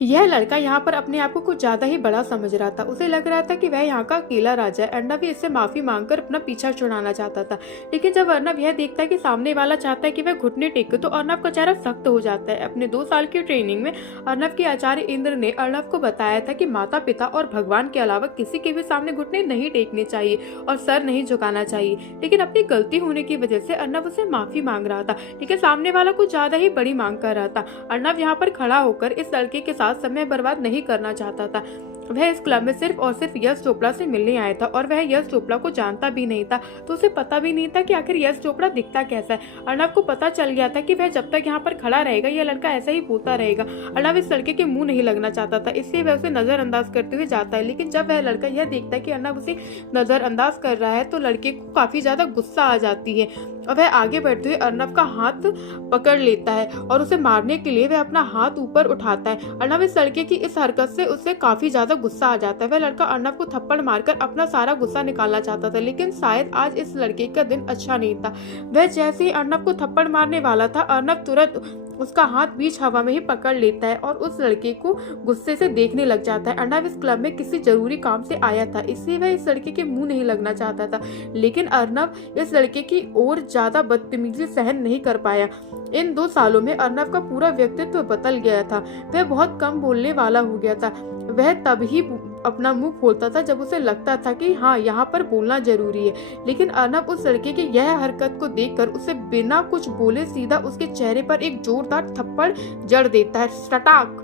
यह लड़का यहाँ पर अपने आप को कुछ ज्यादा ही बड़ा समझ रहा था। उसे लग रहा था कि वह यहाँ का अकेला राजा है। अर्नव भी इससे माफी मांगकर अपना पीछा छुड़ाना चाहता था, लेकिन जब अर्नव यह देखता है कि सामने वाला चाहता है कि वह घुटने टेके, तो अर्नव का चेहरा सख्त हो जाता है। अपने 2 साल की ट्रेनिंग में अर्नव के आचार्य इंद्र ने अर्नव को बताया था कि माता पिता और भगवान के अलावा किसी के भी सामने घुटने नहीं टेकने चाहिए और सर नहीं झुकाना चाहिए। लेकिन अपनी गलती होने की वजह से अर्नव उसे माफी मांग रहा था, लेकिन सामने वाला कुछ ज्यादा ही बड़ी मांग कर रहा था। अर्नव यहाँ पर खड़ा होकर इस लड़के के साथ समय बर्बाद नहीं करना चाहता था। वह इस क्लब में सिर्फ और सिर्फ यश चोपड़ा से मिलने आया था और वह यश चोपड़ा को जानता भी नहीं था, तो उसे पता भी नहीं था कि आखिर यश चोपड़ा दिखता कैसा है। अर्नव को पता चल गया था कि वह जब तक यहाँ पर खड़ा रहेगा यह लड़का ऐसा ही बोलता रहेगा। अर्नव इस लड़के के मुंह नहीं लगना चाहता था, इसलिए वह उसे नजरअंदाज करते हुए जाता है। लेकिन जब वह लड़का यह देखता है कि अर्नव उसे नजरअंदाज कर रहा है, तो लड़के को काफी ज्यादा गुस्सा आ जाती है और वह आगे बढ़ते हुए अर्नव का हाथ पकड़ लेता है और उसे मारने के लिए वह अपना हाथ ऊपर उठाता है। अर्नव इस लड़के की इस हरकत से उसे काफी ज्यादा गुस्सा आ जाता है। वह लड़का अर्नव को थप्पड़ मारकर अपना सारा गुस्सा निकालना चाहता था, लेकिन शायद आज इस लड़के का दिन अच्छा नहीं था। वह जैसे ही अर्नव को थप्पड़ मारने वाला था, अर्नव तुरंत उसका हाथ बीच हवा में ही पकड़ लेता है और उस लड़के को गुस्से से देखने लग जाता है। अर्नव इस क्लब में किसी जरूरी काम से आया था, इसलिए वह इस लड़के के मुंह नहीं लगना चाहता था, लेकिन अर्नव इस लड़के की ओर ज्यादा बदतमीजी सहन नहीं कर पाया। इन 2 सालों में अर्नव का पूरा व्यक्तित्व बदल गया था। वह बहुत कम बोलने वाला हो गया था। वह तब ही अपना मुंह खोलता था जब उसे लगता था कि हाँ, यहाँ पर बोलना जरूरी है। लेकिन अर्नव उस लड़के की यह हरकत को देखकर उसे बिना कुछ बोले सीधा उसके चेहरे पर एक जोरदार थप्पड़ जड़ देता है। सटाक!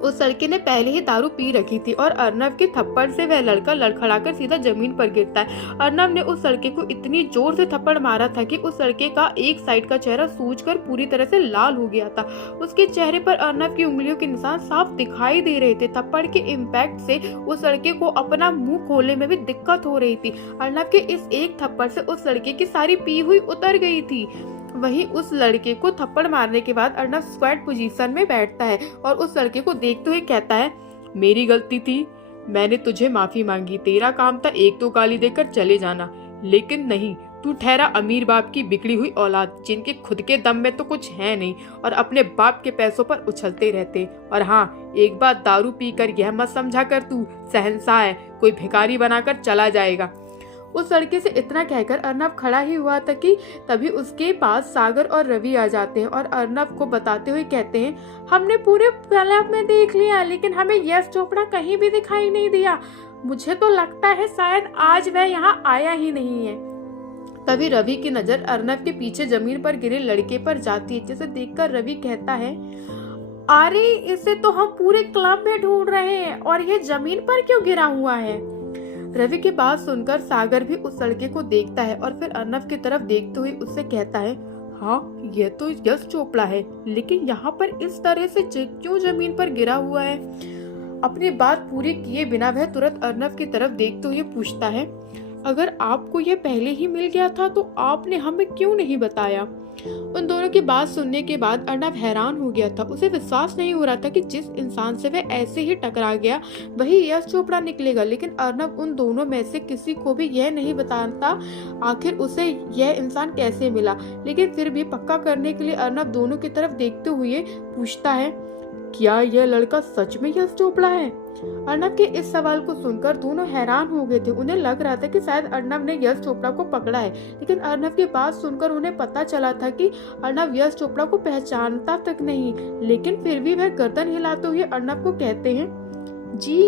उस लड़के ने पहले ही दारू पी रखी थी और अर्नव के थप्पड़ से वह लड़का लड़खड़ाकर सीधा जमीन पर गिरता है। अर्नव ने उस लड़के को इतनी जोर से थप्पड़ मारा था कि उस लड़के का एक साइड का चेहरा सूजकर पूरी तरह से लाल हो गया था। उसके चेहरे पर अर्नव की उंगलियों के निशान साफ दिखाई दे रहे थे। थप्पड़ के इम्पैक्ट से उस लड़के को अपना मुंह खोलने में भी दिक्कत हो रही थी। अर्नव के इस एक थप्पड़ से उस लड़के की सारी पी हुई उतर गई थी। वहीं उस लड़के को थप्पड़ मारने के बाद अर्नव स्क्वाट पोजीशन में बैठता है और उस लड़के को देखते हुए कहता है, मेरी गलती थी, मैंने तुझे माफी मांगी। तेरा काम था 1-2 गाली देकर चले जाना, लेकिन नहीं, तू ठहरा अमीर बाप की बिगड़ी हुई औलाद, जिनके खुद के दम में तो कुछ है नहीं और अपने बाप के पैसों पर उछलते रहते। और हाँ, एक बात दारू पीकर यह मत समझा कर तू शहंशाह है, कोई भिखारी बनाकर चला जाएगा। उस लड़के से इतना कहकर अर्नव खड़ा ही हुआ था कि तभी उसके पास सागर और रवि आ जाते हैं और अर्नव को बताते हुए कहते हैं, हमने पूरे क्लब में देख लिया, लेकिन हमें यश चोपड़ा कहीं भी दिखाई नहीं दिया। मुझे तो लगता है शायद आज वह यहाँ आया ही नहीं है। तभी रवि की नजर अर्नव के पीछे जमीन पर गिरे लड़के पर जाती है, जिसे देखकर रवि कहता है, अरे इसे तो हम पूरे क्लब में ढूंढ रहे हैं और ये जमीन पर क्यों गिरा हुआ है। रवि की बात सुनकर सागर भी उस लड़के को देखता है और फिर अर्नव की तरफ देखते हुए उससे कहता है, हाँ, यह तो यश चोपड़ा है, लेकिन यहाँ पर इस तरह से क्यों जमीन पर गिरा हुआ है। अपनी बात पूरी किए बिना वह तुरंत अर्नव की तरफ देखते हुए पूछता है, अगर आपको यह पहले ही मिल गया था तो आपने हमें क्यों नहीं बताया। उन दोनों की बात सुनने के बाद अर्नव हैरान हो गया था। उसे विश्वास नहीं हो रहा था कि जिस इंसान से वह ऐसे ही टकरा गया वही यश चोपड़ा निकलेगा, लेकिन अर्नव उन दोनों में से किसी को भी यह नहीं बताता आखिर उसे यह इंसान कैसे मिला। लेकिन फिर भी पक्का करने के लिए अर्नव दोनों की तरफ देखते हुए पूछता है, क्या यह लड़का सच में यश चोपड़ा है। अर्नव के इस सवाल को सुनकर दोनों हैरान हो गए थे। उन्हें लग रहा था कि शायद अर्नव ने यश चोपड़ा को पकड़ा है, लेकिन अर्नव की बात सुनकर उन्हें पता चला था कि अर्नव यश चोपड़ा को पहचानता तक नहीं। लेकिन फिर भी वह गर्दन हिलाते हुए अर्नव को कहते हैं, जी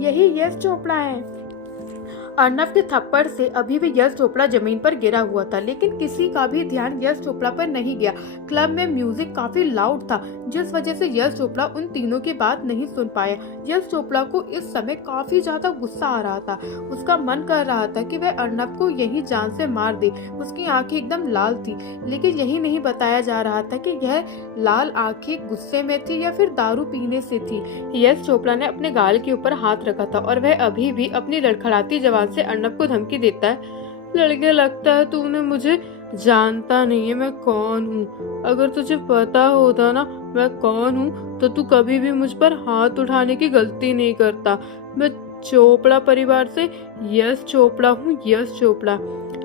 यही यश चोपड़ा है। अर्नव के थप्पड़ से अभी भी यश चोपड़ा जमीन पर गिरा हुआ था, लेकिन किसी का भी ध्यान यश चोपड़ा पर नहीं गया। क्लब में म्यूजिक काफी लाउड था, जिस वजह से यश चोपड़ा उन तीनों की बात नहीं सुन पाया। यश चोपड़ा को इस समय काफी ज्यादा गुस्सा आ रहा था। उसका मन कर रहा था कि वह अर्नव को यही जान से मार दे। उसकी आंखें एकदम लाल थी, लेकिन यही नहीं बताया जा रहा था कि यह लाल आंखें गुस्से में थी या फिर दारू पीने से थी। यश चोपड़ा ने अपने गाल के ऊपर हाथ रखा था और वह अभी भी अपनी लड़खड़ाती जवान से अर्नव को धमकी देता है, लड़के लगता है तूने मुझे जानता नहीं है मैं कौन हूँ। अगर तुझे पता होता ना मैं कौन हूँ तो तू कभी भी मुझ पर हाथ उठाने की गलती नहीं करता। मैं चोपड़ा परिवार से यश चोपड़ा हूँ, यश चोपड़ा।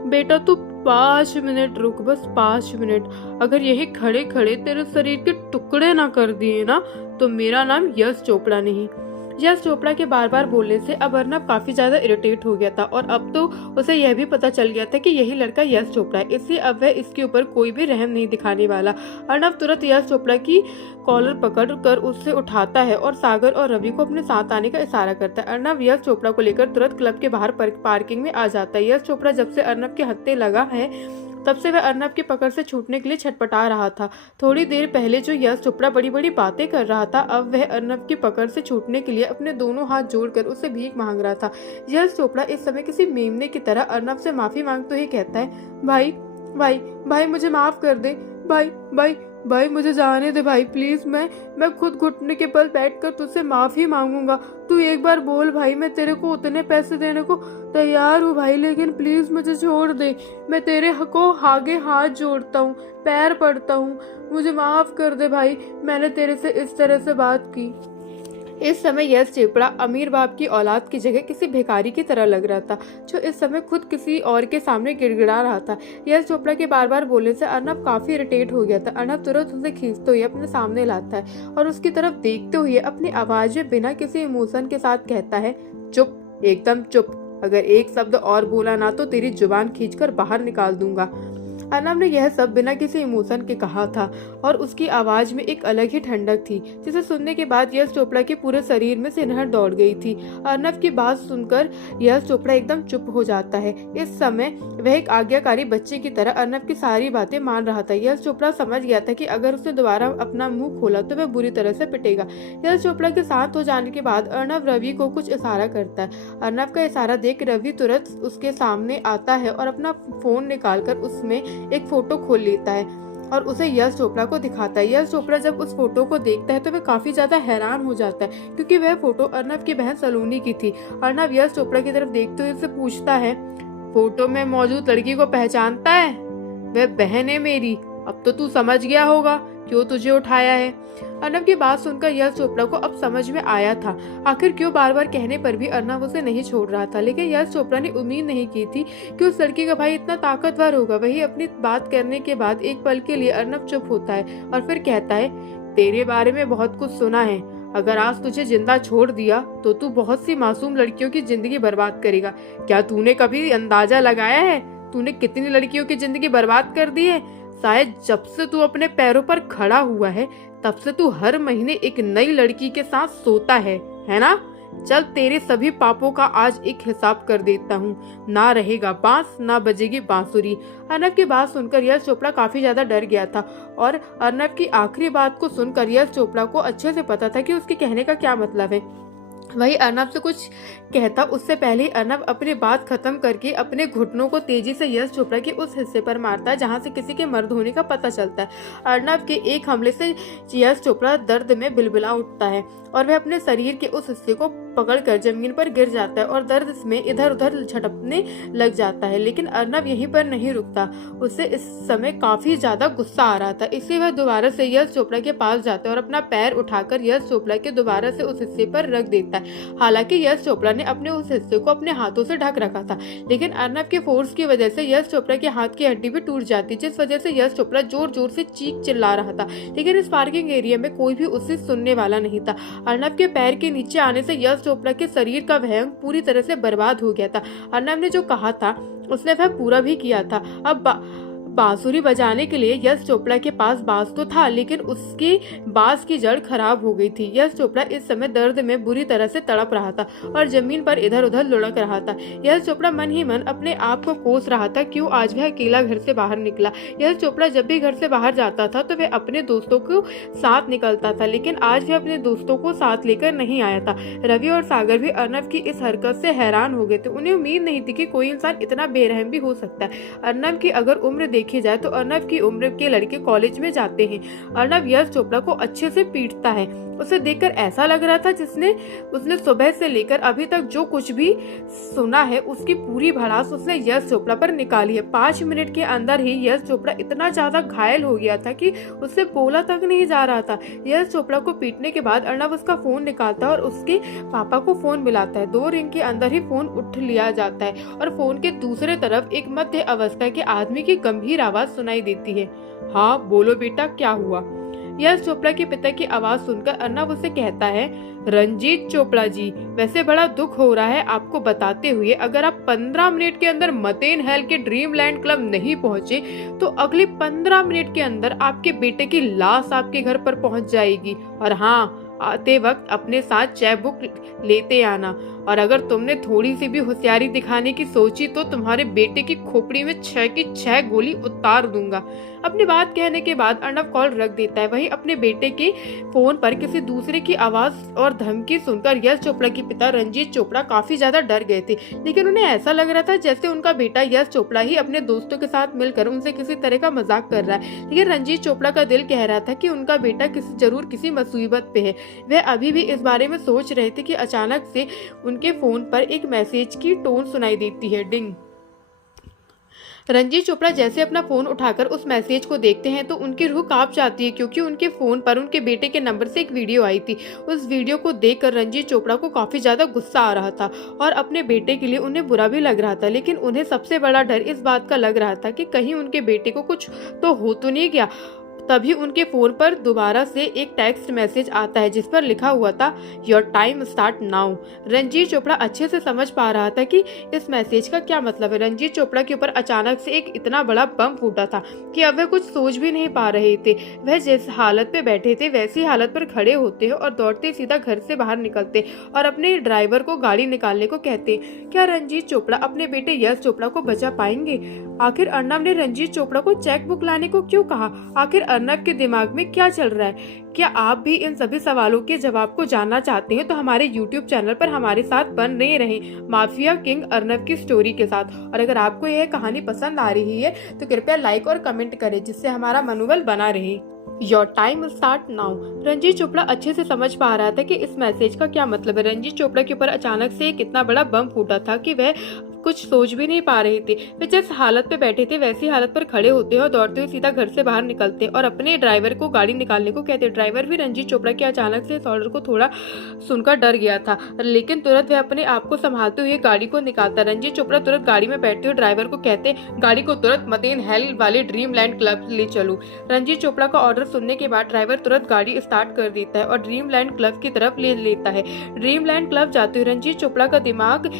बेटा तू 5 मिनट रुक, बस 5 मिनट। अगर यही खड़े खड़े तेरे शरीर के टुकड़े ना कर दिए ना तो मेरा नाम यश चोपड़ा नहीं। यश चोपड़ा के बार बार बोलने से अब अर्नब काफी ज्यादा इरिटेट हो गया था और अब तो उसे यह भी पता चल गया था कि यही लड़का यश चोपड़ा है, इसलिए अब वह इसके ऊपर कोई भी रहम नहीं दिखाने वाला। अर्नब तुरंत यश चोपड़ा की कॉलर पकड़ कर उससे उठाता है और सागर और रवि को अपने साथ आने का इशारा करता है। अर्नब यश चोपड़ा को लेकर तुरंत क्लब के बाहर पार्किंग में आ जाता है। यश चोपड़ा जब से अर्नब के हत्थे लगा है तब से वह अर्नब की पकड़ से छूटने के लिए छटपटा रहा था। थोड़ी देर पहले जो यश चोपड़ा बड़ी बड़ी बातें कर रहा था, अब वह अर्नब की पकड़ से छूटने के लिए अपने दोनों हाथ जोड़कर उससे भीख मांग रहा था। यश चोपड़ा इस समय किसी मेमने की तरह अर्नब से माफी मांगते ही कहता है, भाई भाई भाई मुझे माफ कर दे, भाई भाई भाई मुझे जाने दे भाई प्लीज, मैं खुद घुटने के बल बैठकर तुझसे माफी मांगूंगा। तू एक बार बोल भाई, मैं तेरे को उतने पैसे देने को तैयार हूँ भाई, लेकिन प्लीज मुझे छोड़ दे। मैं तेरे को आगे हाथ जोड़ता हूँ, पैर पड़ता हूँ, मुझे माफ कर दे भाई, मैंने तेरे से इस तरह से बात की। इस समय यश चोपड़ा अमीर बाप की औलाद की जगह किसी भिखारी की तरह लग रहा था, जो इस समय खुद किसी और के सामने गिड़गिड़ा रहा था। यश चोपड़ा के बार बार बोलने से अर्नब काफी इरिटेट हो गया था। अर्नब तुरंत उसे खींचते हुए अपने सामने लाता है और उसकी तरफ देखते हुए अपनी आवाज में बिना किसी इमोशन के साथ कहता है, चुप, एकदम चुप, अगर एक शब्द और बोला ना तो तेरी जुबान खींचकर बाहर निकाल दूंगा। अर्नब ने यह सब बिना किसी इमोशन के कहा था और उसकी आवाज में एक अलग ही ठंडक थी, जिसे सुनने के बाद यश चोपड़ा के पूरे शरीर में सिनहर दौड़ गई थी। अर्नब की बात सुनकर यश चोपड़ा एकदम चुप हो जाता है। इस समय वह एक आज्ञाकारी बच्चे की तरह अर्नब की सारी बातें मान रहा था। यश चोपड़ा समझ गया था कि अगर उसने दोबारा अपना मुंह खोला तो वह बुरी तरह से पिटेगा। यश चोपड़ा के साथ हो जाने के बाद अर्नब रवि को कुछ इशारा करता है। अर्नब का इशारा देख रवि तुरंत उसके सामने आता है और अपना फोन निकालकर उसमें एक फोटो खोल लेता है और उसे यश चोपड़ा को दिखाता है। यश चोपड़ा जब उस फोटो को देखता है तो वह काफी ज्यादा हैरान हो जाता है, क्योंकि वह फोटो अर्नब की बहन सलोनी की थी। अर्नब यश चोपड़ा की तरफ देखते हुए उससे पूछता है, फोटो में मौजूद लड़की को पहचानता है? वह बहन है मेरी। अब तो तू समझ गया होगा क्यों तुझे उठाया है। अर्नब की बात सुनकर यश चोपड़ा को अब समझ में आया था आखिर क्यों बार बार कहने पर भी अर्नब उसे नहीं छोड़ रहा था, लेकिन यश चोपड़ा ने उम्मीद नहीं की थी कि उस लड़की का भाई इतना ताकतवर होगा। वही अपनी बात करने के बाद एक पल के लिए अर्नब चुप होता है और फिर कहता है, तेरे बारे में बहुत कुछ सुना है, अगर आज तुझे जिंदा छोड़ दिया तो तू बहुत सी मासूम लड़कियों की जिंदगी बर्बाद करेगा। क्या तूने कभी अंदाजा लगाया है तूने कितनी लड़कियों की जिंदगी बर्बाद कर दी है? शायद जब से तू अपने पैरों पर खड़ा हुआ है तब से तू हर महीने एक नई लड़की के साथ सोता है ना? चल तेरे सभी पापों का आज एक हिसाब कर देता हूँ। ना रहेगा बांस ना बजेगी बांसुरी। अर्नब की बात सुनकर यश चोपड़ा काफी ज्यादा डर गया था और अर्नब की आखिरी बात को सुनकर यश चोपड़ा को अच्छे से पता था कि उसके कहने का क्या मतलब है। वही अर्नब से कुछ कहता उससे पहले अर्नब अपनी बात खत्म करके अपने घुटनों को तेजी से यश चोपड़ा के उस हिस्से पर मारता है जहां से किसी के मर्द होने का पता चलता है। अर्नब के एक हमले से यश चोपड़ा दर्द में बिलबिला उठता है और वह अपने शरीर के उस हिस्से को पकड़कर जमीन पर गिर जाता है और दर्द में इधर उधर झटपने लग जाता है। लेकिन अर्नब यहीं पर नहीं रुकता, उसे इस समय काफी ज्यादा गुस्सा आ रहा था, इसलिए वह दोबारा से यश चोपड़ा के पास जाता है और अपना पैर उठाकर यश चोपड़ा के दोबारा से उस हिस्से पर रख देता है। हालांकि यश चोपड़ा ने अपने उस हिस्से को अपने हाथों से ढक रखा था, लेकिन अर्नब के फोर्स की वजह से यश चोपड़ा के हाथ की हड्डी भी टूट जाती, जिस वजह से यश चोपड़ा जोर जोर से चीख चिल्ला रहा था। लेकिन इस पार्किंग एरिया में कोई भी उसे सुनने वाला नहीं था। अर्नब के पैर के नीचे आने से यश चोपड़ा के शरीर का वहम पूरी तरह से बर्बाद हो गया था। अर्नब ने जो कहा था उसने वह पूरा भी किया था। अब बांसुरी बजाने के लिए यश चोपड़ा के पास बांस तो था, लेकिन उसकी बांस की जड़ खराब हो गई थी। यश चोपड़ा इस समय दर्द में बुरी तरह से तड़प रहा था और जमीन पर इधर उधर लुढ़क रहा था। यश चोपड़ा मन ही मन अपने आप को कोस रहा था क्यों आज वह अकेला घर से बाहर निकला। यश चोपड़ा जब भी घर से बाहर जाता था तो वह अपने दोस्तों को साथ निकलता था, लेकिन आज वह अपने दोस्तों को साथ लेकर नहीं आया था। रवि और सागर भी अर्नब की इस हरकत से हैरान हो गए थे। उन्हें उम्मीद नहीं थी कि कोई इंसान इतना बेरहम भी हो सकता है। अर्नब की अगर उम्र देखी जाए तो अर्नब की उम्र के लड़के कॉलेज में जाते हैं। अर्नब यश चोपड़ा को अच्छे से पीटता है उसे देखकर ऐसा लग रहा था जिसने उसने सुबह से लेकर अभी तक जो कुछ भी सुना है उसकी पूरी भड़ास उसने यश चोपड़ा पर निकाली है। 5 मिनट के अंदर ही यश चोपड़ा इतना ज्यादा घायल हो गया था कि उससे बोला तक नहीं जा रहा था। यश चोपड़ा को पीटने के बाद अर्नब उसका फोन निकालता है और उसके पापा को फोन मिलाता है। 2 रिंग के अंदर ही फोन उठ लिया जाता है और फोन के दूसरे तरफ एक मध्य अवस्था के आदमी की गंभीर आवाज सुनाई देती है। हाँ बोलो बेटा, क्या हुआ? यश चोपड़ा के पिता की आवाज सुनकर अर्नब उसे कहता है, रंजीत चोपड़ा जी, वैसे बड़ा दुख हो रहा है आपको बताते हुए, अगर आप 15 मिनट के अंदर मतेन हेल के ड्रीमलैंड क्लब नहीं पहुंचे तो अगले 15 मिनट के अंदर आपके बेटे की लाश आपके घर पर पहुंच जाएगी। और हाँ, आते वक्त अपने साथ चेक बुक लेते आना, और अगर तुमने थोड़ी सी भी होशियारी दिखाने की सोची तो तुम्हारे बेटे की खोपड़ी में 6 की 6 गोली उतार दूंगा। अपनी बात कहने के बाद अर्नब कॉल रख देता है। वहीं अपने बेटे के फोन पर किसी दूसरे की आवाज और धमकी सुनकर यश चोपड़ा के पिता रंजीत चोपड़ा काफी ज्यादा डर गए थे, लेकिन उन्हें ऐसा लग रहा था जैसे उनका बेटा यश चोपड़ा ही अपने दोस्तों के साथ मिलकर उनसे किसी तरह का मजाक कर रहा है। लेकिन रंजीत चोपड़ा का दिल कह रहा था कि उनका बेटा जरूर किसी मुसीबत पे है। वह अभी भी इस बारे में सोच रहे थे कि अचानक से उनके फोन पर एक मैसेज की टोन सुनाई देती है, डिंग। रंजीत चोपड़ा जैसे अपना फोन उठाकर उस मैसेज को देखते हैं तो उनकी रूह कांप जाती है, क्योंकि उनके फोन पर उनके बेटे के नंबर से एक वीडियो आई थी। उस वीडियो को देखकर रंजीत चोपड़ा को काफी ज्यादा गुस्सा आ रहा था और अपने बेटे के लिए उन्हें बुरा भी लग रहा था, लेकिन उन्हें सबसे बड़ा डर इस बात का लग रहा था कि कहीं उनके बेटे को कुछ तो हो तो नहीं गया। तभी उनके फोन पर दोबारा से एक टेक्स्ट मैसेज आता है जिस पर लिखा हुआ था, your time start now. Ranjeet Chopra अच्छे से समझ पा रहा था कि इस मैसेज का क्या मतलब है। रंजीत चोपड़ा के ऊपर अचानक से एक इतना बड़ा बम फूटा था कि अब वह कुछ सोच भी नहीं पा रहे थे। वह जिस हालत पे बैठे थे वैसी हालत पर खड़े होते और दौड़ते सीधा घर से बाहर निकलते और अपने ड्राइवर को गाड़ी निकालने को कहते। क्या रंजीत चोपड़ा अपने बेटे यश चोपड़ा को बचा पाएंगे? आखिर अर्नब ने रंजीत चोपड़ा को चेक बुक लाने को क्यों कहा? आखिर अर्नब के दिमाग में क्या चल रहा है? क्या आप भी इन सभी सवालों के जवाब को जानना चाहते हैं तो हमारे YouTube चैनल पर हमारे साथ बने रहें माफिया किंग अर्नब की स्टोरी के साथ। और अगर आपको यह कहानी पसंद आ रही है तो कृपया लाइक और कमेंट करें जिससे हमारा मनोबल बना रहे। Your time start now. Ranjeet Chopra अच्छे से समझ पा रहा था कि इस मैसेज का क्या मतलब है। रंजीत चोपड़ा के ऊपर अचानक से एक इतना बड़ा बम फूटा था कि वह कुछ सोच भी नहीं पा रहे थे। वे जिस हालत पे बैठे थे वैसी हालत पर खड़े होते और दौड़ते हुए सीधा घर से बाहर निकलते और अपने ड्राइवर को गाड़ी निकालने को कहते। ड्राइवर भी रंजीत चोपड़ा के अचानक से इस ऑर्डर को थोड़ा सुनकर डर गया था, लेकिन तुरंत वह अपने आप को संभालते हुए गाड़ी को निकालता। रंजीत चोपड़ा तुरंत गाड़ी में बैठते हुए ड्राइवर को कहते, गाड़ी को तुरंत मतेन हेल वाले ड्रीमलैंड क्लब ले चलो। रंजीत चोपड़ा का ऑर्डर सुनने के बाद ड्राइवर तुरंत गाड़ी स्टार्ट कर देता है और ड्रीमलैंड क्लब की तरफ ले लेता है। ड्रीमलैंड क्लब जाते हुए रंजीत चोपड़ा का दिमाग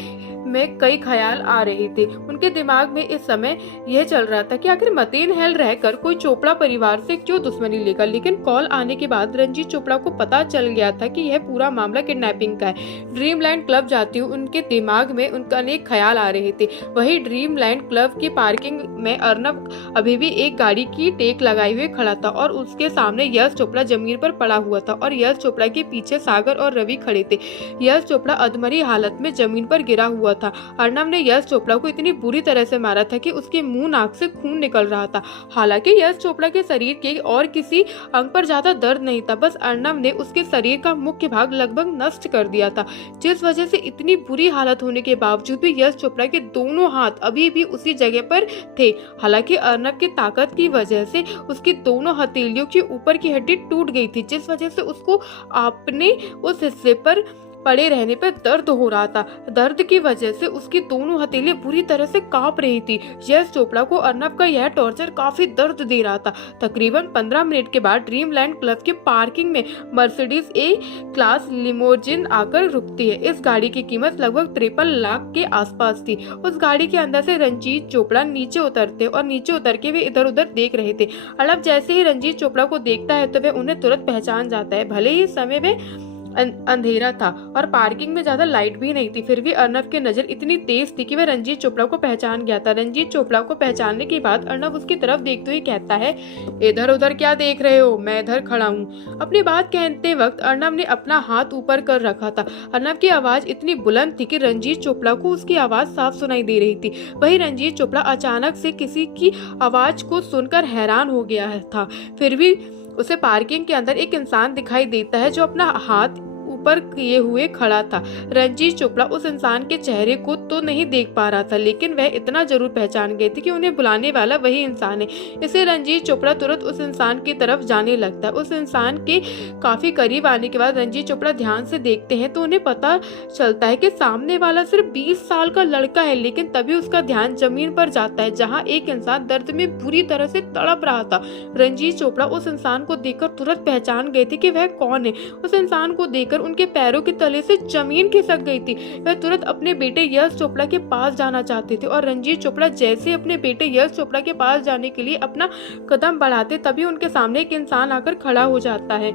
में कई ख्याल आ रहे थे। उनके दिमाग में इस समय यह चल रहा था कि आखिर मतेन हेल रहकर कोई चोपड़ा परिवार से क्यों दुश्मनी लेगा। लेकिन कॉल आने के बाद रंजीत चोपड़ा को पता चल गया था कि यह पूरा मामला किडनैपिंग का है। ड्रीमलैंड क्लब जाते हुए उनके दिमाग में उनका अनेक ख्याल आ रहे थे। वहीं ड्रीमलैंड क्लब की पार्किंग में अर्नब अभी भी एक गाड़ी की टेक लगाए हुए खड़ा था और उसके सामने यश चोपड़ा जमीन पर पड़ा हुआ था और यश चोपड़ा के पीछे सागर और रवि खड़े थे। यश चोपड़ा अधमरी हालत में जमीन पर गिरा हुआ था। अर्नब ने यश चोपड़ा को इतनी बुरी तरह से मारा था कि उसके मुंह नाक से खून निकल रहा था। हालांकि यश चोपड़ा के शरीर के और किसी अंग पर ज्यादा दर्द नहीं था, बस अर्नब ने उसके शरीर का मुख्य भाग लगभग नष्ट कर दिया था, जिस वजह से इतनी बुरी हालत होने के बावजूद भी यश चोपड़ा के दोनों हाथ अभी भी उसी जगह पर थे। हालांकि अर्नब की ताकत की वजह से उसकी दोनों हथेलियों की ऊपर की हड्डी टूट गई थी, जिस वजह से उसको अपने उस हिस्से पर पड़े रहने पर दर्द हो रहा था। दर्द की वजह से उसकी दोनों हथेलियां बुरी तरह से कांप रही थी। यश चोपड़ा को अर्नब का यह टॉर्चर काफी दर्द दे रहा था। तकरीबन 15 मिनट के बाद ड्रीमलैंड क्लब के पार्किंग में मर्सिडीज ए क्लास लिमोजिन आकर रुकती है। इस गाड़ी की कीमत लगभग 53 लाख के आसपास थी। उस गाड़ी के अंदर से रंजीत चोपड़ा नीचे उतरते और नीचे उतर के वे इधर उधर देख रहे थे। अर्नब जैसे ही रंजीत चोपड़ा को देखता है तो वह उन्हें तुरंत पहचान जाता है। भले ही समय में अंधेरा था और पार्किंग में ज्यादा लाइट भी नहीं थी, फिर भी अर्नब की नजर इतनी तेज थी कि वह रंजीत चोपड़ा को पहचान गया था। रंजीत चोपड़ा को पहचानने के बाद अर्नब उसकी तरफ देखते हुए कहता है, इधर उधर क्या देख रहे हो, मैं इधर खड़ा हूँ। अपनी बात कहते वक्त अर्नब ने अपना हाथ ऊपर कर रखा था। अर्नब की आवाज इतनी बुलंद थी कि रंजीत चोपड़ा को उसकी आवाज साफ सुनाई दे रही थी। वही रंजीत चोपड़ा अचानक से किसी की आवाज को सुनकर हैरान हो गया था, फिर भी उसे पार्किंग के अंदर एक इंसान दिखाई देता है जो अपना हाथ ऊपर किए हुए खड़ा था। रणजीत चोपड़ा उस इंसान के चेहरे को तो नहीं देख पा रहा था, लेकिन वह इतना जरूर पहचान गए थे कि उन्हें बुलाने वाला वही इंसान है। इससे रणजीत चोपड़ा तुरंत उस इंसान की तरफ जाने लगता है। उस इंसान के काफी करीब आने के बाद रणजीत चोपड़ा ध्यान से देखते हैं तो उन्हें पता चलता है कि सामने वाला सिर्फ 20 साल का लड़का है, लेकिन तभी उसका ध्यान जमीन पर जाता है जहाँ एक इंसान दर्द में बुरी तरह से तड़प रहा था। रणजीत चोपड़ा उस इंसान को देखकर तुरंत पहचान गए थे कि वह कौन है। उस इंसान को देखकर उनके पैरों के तले से जमीन खिसक गई थी। वह तुरंत अपने बेटे यश चोपड़ा के पास जाना चाहते थे और रणजीत चोपड़ा जैसे अपने बेटे यश चोपड़ा के पास जाने के लिए अपना कदम बढ़ाते तभी उनके सामने एक इंसान आकर खड़ा हो जाता है।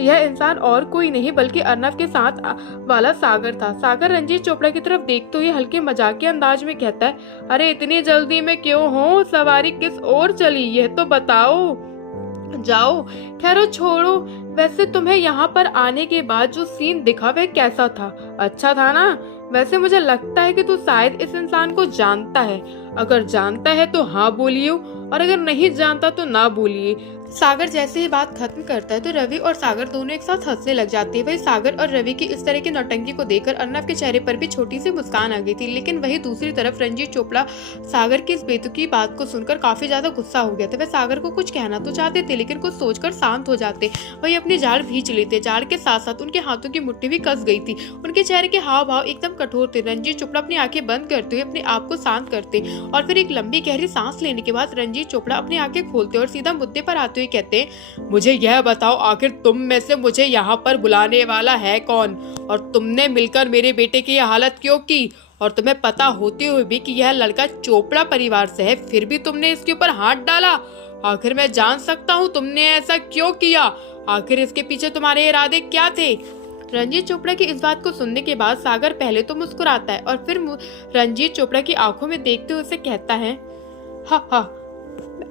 यह इंसान और कोई नहीं बल्कि अर्नव के साथ वाला सागर था। सागर रणजीत चोपड़ा की तरफ देखते हुए हल्के मजाकिया अंदाज में कहता है, अरे इतनी जल्दी में क्यों हो? सवारी किस ओर चली यह तो बताओ। जाओ खैरो छोड़ो, वैसे तुम्हें यहाँ पर आने के बाद जो सीन दिखा वह कैसा था? अच्छा था ना? वैसे मुझे लगता है कि तू शायद इस इंसान को जानता है। अगर जानता है तो हाँ बोलिए और अगर नहीं जानता तो ना बोलिए। सागर जैसे ही बात खत्म करता है तो रवि और सागर दोनों एक साथ हंसने लग जाते हैं। वही सागर और रवि की इस तरह की नौटंकी को देखकर अर्नव के चेहरे पर भी छोटी सी मुस्कान आ गई थी, लेकिन वही दूसरी तरफ रणजीत चोपड़ा सागर की इस बेतुकी बात को सुनकर काफी ज्यादा गुस्सा हो गया था। वह सागर को कुछ कहना तो चाहते थे लेकिन कुछ सोचकर शांत हो जाते। वही अपनी जाड़ भींच लेते। जाड़ के साथ साथ उनके हाथों की मुट्ठी भी कस गई थी। उनके चेहरे के हाव भाव एकदम कठोर थे। रणजीत चोपड़ा अपनी आंखें बंद करते हुए अपने आप को शांत करते और फिर एक लंबी गहरी सांस लेने के बाद रणजीत चोपड़ा अपनी आंखें खोलते और सीधा मुद्दे पर आते हुए कहते, मुझे यह बताओ आखिर तुम में से मुझे यहाँ पर बुलाने वाला है कौन? और तुमने मिलकर मेरे बेटे की यह हालत क्यों की? और तुम्हें पता होते हुए भी कि यह लड़का चोपड़ा परिवार से है, फिर भी तुमने इसके ऊपर हाथ डाला। आखिर मैं जान सकता हूँ तुमने ऐसा क्यों किया? आखिर इसके पीछे तुम्हारे इरादे क्या थे? रणजीत चोपड़ा की इस बात को सुनने के बाद सागर पहले तो मुस्कुराता है और फिर रणजीत चोपड़ा की आंखों में देखते हुए उसे कहता है, हा हा,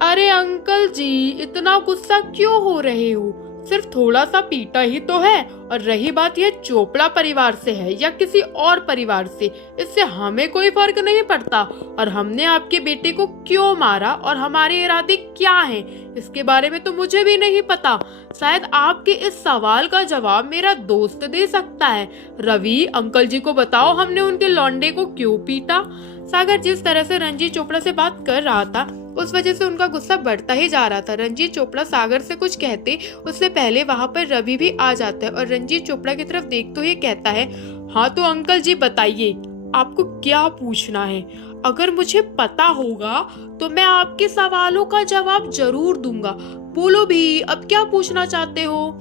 अरे अंकल जी इतना गुस्सा क्यों हो रहे हो? सिर्फ थोड़ा सा पीटा ही तो है। और रही बात यह चोपड़ा परिवार से है या किसी और परिवार से, इससे हमें कोई फर्क नहीं पड़ता। और हमने आपके बेटे को क्यों मारा और हमारे इरादे क्या हैं, इसके बारे में तो मुझे भी नहीं पता। शायद आपके इस सवाल का जवाब मेरा दोस्त दे सकता है। रवि, अंकल जी को बताओ हमने उनके लौंडे को क्यों पीटा? सागर जिस तरह से रणजीत चोपड़ा से बात कर रहा था उस वजह से उनका गुस्सा बढ़ता ही जा रहा था। रणजीत चोपड़ा सागर से कुछ कहते उससे पहले वहाँ पर रवि भी आ जाता है और रणजीत चोपड़ा की तरफ देखते हुए कहता है, हाँ तो अंकल जी बताइए आपको क्या पूछना है? अगर मुझे पता होगा तो मैं आपके सवालों का जवाब जरूर दूंगा। बोलो भी, अब क्या पूछना चाहते हो?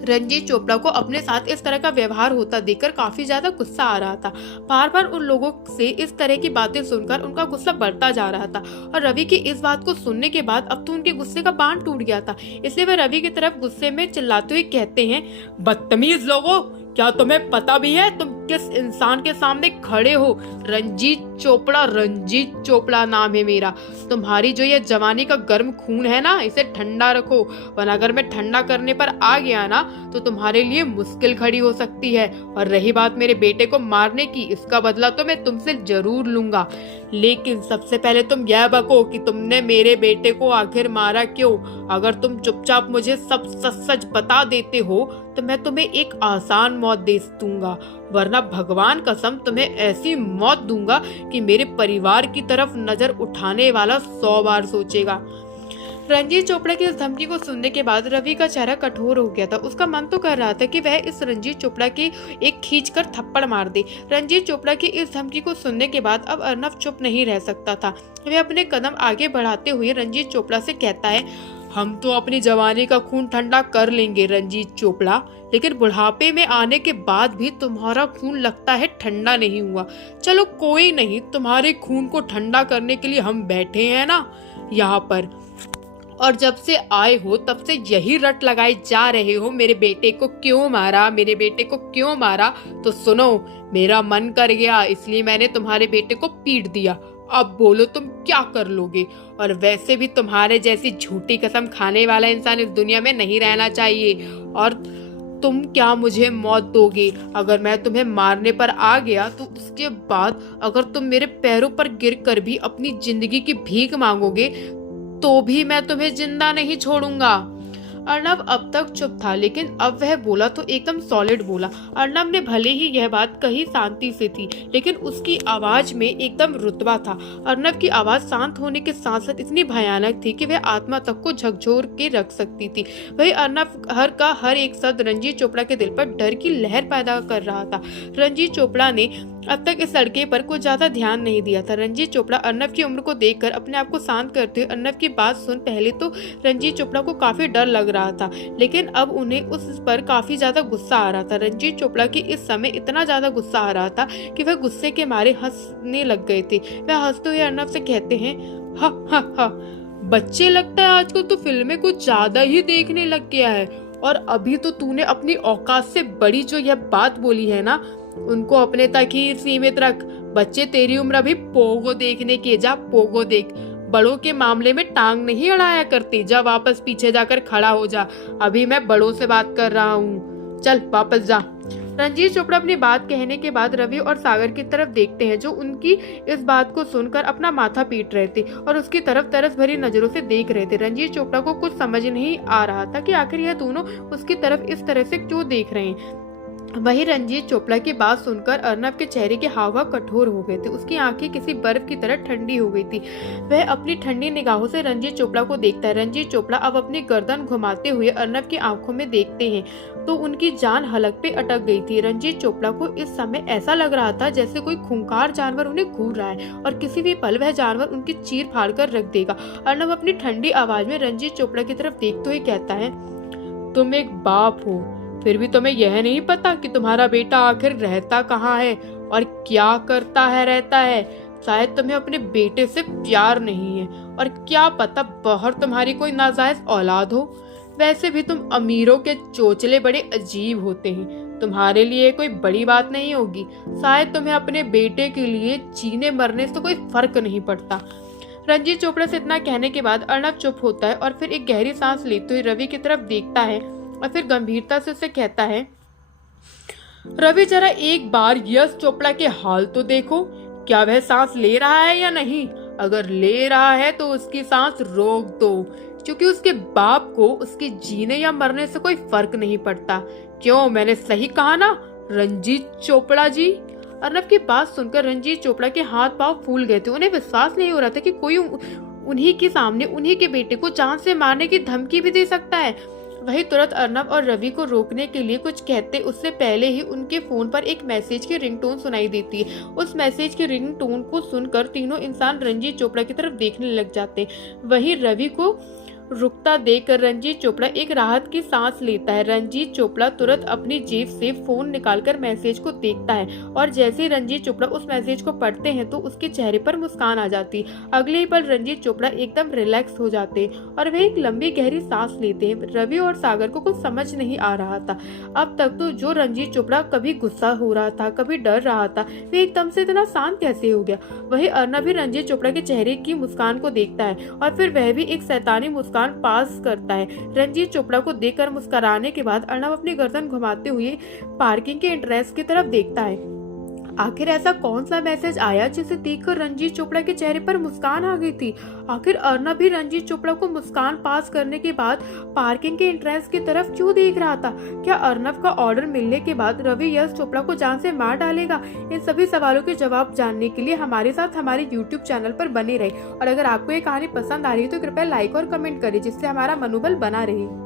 रणजीत चोपड़ा को अपने साथ इस तरह का व्यवहार होता देखकर काफी ज्यादा गुस्सा आ रहा था। बार बार उन लोगों से इस तरह की बातें सुनकर उनका गुस्सा बढ़ता जा रहा था और रवि की इस बात को सुनने के बाद अब तो उनके गुस्से का बांध टूट गया था। इसलिए वे रवि की तरफ गुस्से में चिल्लाते हुए कहते हैं, बदतमीज लोगों, क्या तुम्हें पता भी है तुम किस इंसान के सामने खड़े हो? रणजीत चोपड़ा नाम है मेरा। तुम्हारी जो ये जवानी का गर्म खून है ना, इसे ठंडा रखो, वरना अगर मैं ठंडा करने पर आ गया ना तो तुम्हारे लिए मुश्किल खड़ी हो सकती है। और रही बात मेरे बेटे को मारने की, इसका बदला तो मैं तुमसे जरूर लूंगा, लेकिन सबसे पहले तुम यह बको कि तुमने मेरे बेटे को आखिर मारा क्यों? अगर तुम चुपचाप मुझे सब सच बता देते हो तो मैं तुम्हें एक आसान मौत दे दूंगा, वरना भगवान कसम तुम्हें ऐसी मौत दूंगा कि मेरे परिवार की तरफ नजर उठाने वाला 100 बार सोचेगा। रणजीत चोपड़ा की इस धमकी को सुनने के बाद रवि का चेहरा कठोर हो गया था। उसका मन तो कर रहा था कि वह इस रणजीत चोपड़ा की एक खींचकर थप्पड़ मार दे। रणजीत चोपड़ा की इस धमकी को सुनने के बाद अब अर्नव चुप नहीं रह सकता था। वह अपने कदम आगे बढ़ाते हुए रणजीत चोपड़ा से कहता है, हम तो अपनी जवानी का खून ठंडा कर लेंगे रणजीत चोपड़ा, लेकिन बुढ़ापे में आने के बाद भी तुम्हारा खून लगता है ठंडा नहीं हुआ। चलो कोई नहीं, तुम्हारे खून को ठंडा करने के लिए हम बैठे हैं ना यहाँ पर, और जब से आए हो तब से यही रट लगाए जा रहे हो, मेरे बेटे को क्यों मारा, मेरे बेटे को क्यों मारा। तो सुनो, मेरा मन कर गया इसलिए मैंने तुम्हारे बेटे को पीट दिया। अब बोलो तुम क्या कर लोगे? और वैसे भी तुम्हारे जैसी झूठी कसम खाने वाला इंसान इस दुनिया में नहीं रहना चाहिए। और तुम क्या मुझे मौत दोगे? अगर मैं तुम्हें मारने पर आ गया तो उसके बाद अगर तुम मेरे पैरों पर गिरकर भी अपनी जिंदगी की भीख मांगोगे तो भी मैं तुम्हें जिंदा नहीं छोड़ूंगा। अर्नव अब तक चुप था, लेकिन अब वह बोला तो एकदम सॉलिड बोला। अर्नव ने भले ही यह बात कही शांति से थी, लेकिन उसकी आवाज में एकदम रुतबा था। अर्नव की आवाज शांत होने के साथ साथ इतनी भयानक थी कि वह आत्मा तक को झकझोर के रख सकती थी। वही अर्नव हर एक शब्द रणजीत चोपड़ा के दिल पर डर की लहर पैदा कर रहा था। रणजीत चोपड़ा ने अब तक इस लड़के पर कुछ ज्यादा ध्यान नहीं दिया था। रणजीत चोपड़ा अर्नव की उम्र को देखकर अपने आप को शांत करते हुए अर्नव की बात सुन पहले तो रणजीत चोपड़ा को काफी डर लग रहा था, लेकिन अब उन्हें उस पर काफी ज्यादा गुस्सा आ रहा था। रणजीत चोपड़ा की इस समय इतना ज्यादा गुस्सा आ रहा था कि वह गुस्से के मारे हंसने लग गए थे। वह हंसते हुए अर्नव से कहते हैं, हा हा हा, बच्चे लगता है आजकल तो फिल्में कुछ ज्यादा ही देखने लग गया है। और अभी तो तूने अपनी औकात से बड़ी जो यह बात बोली है ना, उनको अपने तक ही सीमित रख। बच्चे तेरी उम्र अभी पोगो देखने की, जा पोगो देख। बड़ों के मामले में टांग नहीं अड़ाया करती, जा वापस पीछे जाकर खड़ा हो जा। अभी मैं बड़ों से बात कर रहा हूँ, चल वापस जा। रणजीत चोपड़ा अपनी बात कहने के बाद रवि और सागर की तरफ देखते हैं, जो उनकी इस बात को सुनकर अपना माथा पीट रहे थे और उसकी तरफ तरस भरी नजरों से देख रहे थे। रणजीत चोपड़ा को कुछ समझ नहीं आ रहा था कि आखिर यह दोनों उसकी तरफ इस तरह से क्यों देख रहे हैं। वहीं रणजीत चोपड़ा की बात सुनकर अर्नव के चेहरे के हावभाव कठोर हो गए थे। उसकी आंखें किसी बर्फ की तरह ठंडी हो गई थी। वह अपनी ठंडी निगाहों से रणजीत चोपड़ा को देखता है। रणजीत चोपड़ा अब अपनी गर्दन घुमाते हुए अर्नव की आंखों में देखते हैं तो उनकी जान हलक पे अटक गई थी। रणजीत चोपड़ा को इस समय ऐसा लग रहा था जैसे कोई खूंखार जानवर उन्हें घूर रहा है और किसी भी पल वह जानवर उनकी चीर फाड़ कर रख देगा। अर्नव अपनी ठंडी आवाज में रणजीत चोपड़ा की तरफ देखते हुए कहता है, तुम एक बाप हो, फिर भी तुम्हें यह नहीं पता कि तुम्हारा बेटा आखिर रहता कहाँ है और क्या करता है रहता है। शायद तुम्हें अपने बेटे से प्यार नहीं है, और क्या पता बाहर तुम्हारी कोई नाजायज औलाद हो। वैसे भी तुम अमीरों के चोचले बड़े अजीब होते हैं। तुम्हारे लिए कोई बड़ी बात नहीं होगी। शायद तुम्हें अपने बेटे के लिए जीने मरने से कोई फर्क नहीं पड़ता। रणजीत चोपड़ा से इतना कहने के बाद अर्नव चुप होता है और फिर एक गहरी सांस लेते हुए रवि की तरफ देखता है और फिर गंभीरता से उसे कहता है, रवि जरा एक बार यश चोपड़ा के हाल तो देखो, क्या वह सांस ले रहा है या नहीं। अगर ले रहा है तो उसकी सांस रोक दो, क्योंकि उसके बाप को उसके जीने या मरने से कोई फर्क नहीं पड़ता। क्यों, मैंने सही कहा ना रंजीत चोपड़ा जी। अर्नव की बात सुनकर रंजीत चोपड़ा के हाथ पांव फूल गए थे। उन्हें विश्वास नहीं हो रहा था कि कोई उन्हीं के सामने उन्हीं के बेटे को जान से मारने की धमकी भी दे सकता है। वही तुरंत अर्नव और रवि को रोकने के लिए कुछ कहते उससे पहले ही उनके फोन पर एक मैसेज की रिंगटोन सुनाई देती है। उस मैसेज की रिंगटोन को सुनकर तीनों इंसान रंजीत चोपड़ा की तरफ देखने लग जाते। वहीं रवि को रुकता देखकर रंजीत चोपड़ा एक राहत की सांस लेता है। रंजीत चोपड़ा तुरंत अपनी जेब से फोन निकालकर मैसेज को देखता है और जैसे ही रंजीत चोपड़ा उस मैसेज को पढ़ते हैं तो उसके चेहरे पर मुस्कान आ जाती। अगले ही पल रंजीत चोपड़ा एकदम रिलैक्स हो जाते और वे एक लंबी गहरी सांस लेते हैं। रवि और सागर को कुछ समझ नहीं आ रहा था। अब तक तो जो रंजीत चोपड़ा कभी गुस्सा हो रहा था, कभी डर रहा था, वे एकदम से इतना शांत कैसे हो गया। वही अर्नव भी रंजीत चोपड़ा के चेहरे की मुस्कान को देखता है और फिर वह भी एक शैतानी मुस्कान पास करता है। रंजीत चोपड़ा को देखकर मुस्कुराने के बाद अर्नव अपनी गर्दन घुमाते हुए पार्किंग के एंट्रेंस की तरफ देखता है। आखिर ऐसा कौन सा मैसेज आया जिसे देखकर रंजीत चोपड़ा के चेहरे पर मुस्कान आ गई थी। आखिर अर्नव भी रंजीत चोपड़ा को मुस्कान पास करने के बाद पार्किंग के एंट्रेंस की तरफ क्यों देख रहा था। क्या अर्नव का ऑर्डर मिलने के बाद रवि यश चोपड़ा को जान से मार डालेगा। इन सभी सवालों के जवाब जानने के लिए हमारे साथ हमारे YouTube चैनल पर बने रहे और अगर आपको ये कहानी पसंद आ रही है तो कृपया लाइक और कमेंट करें, जिससे हमारा मनोबल बना रहे।